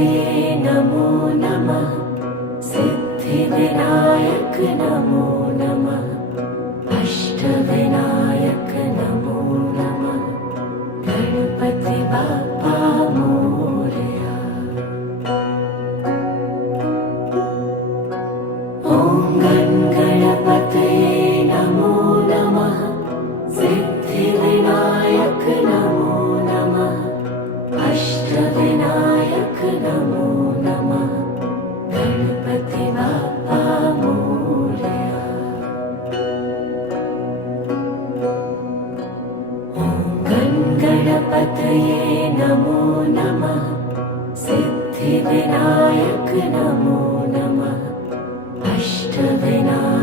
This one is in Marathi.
गणपतये नमो नमः। सिद्धिविनायक नमो नमः। अष्टविनायक नमो नमः। गणपति बाप्पा मोरया। ॐ गणपतये नमो नमः। सिद्धिविनायक नमो नमः। अष्टविनायक नमो नमः। गणपति बाप्पा मोरया। ॐ गणपतये नमो नमः। सिद्धिविनायक नमो नमः। अष्टविनायक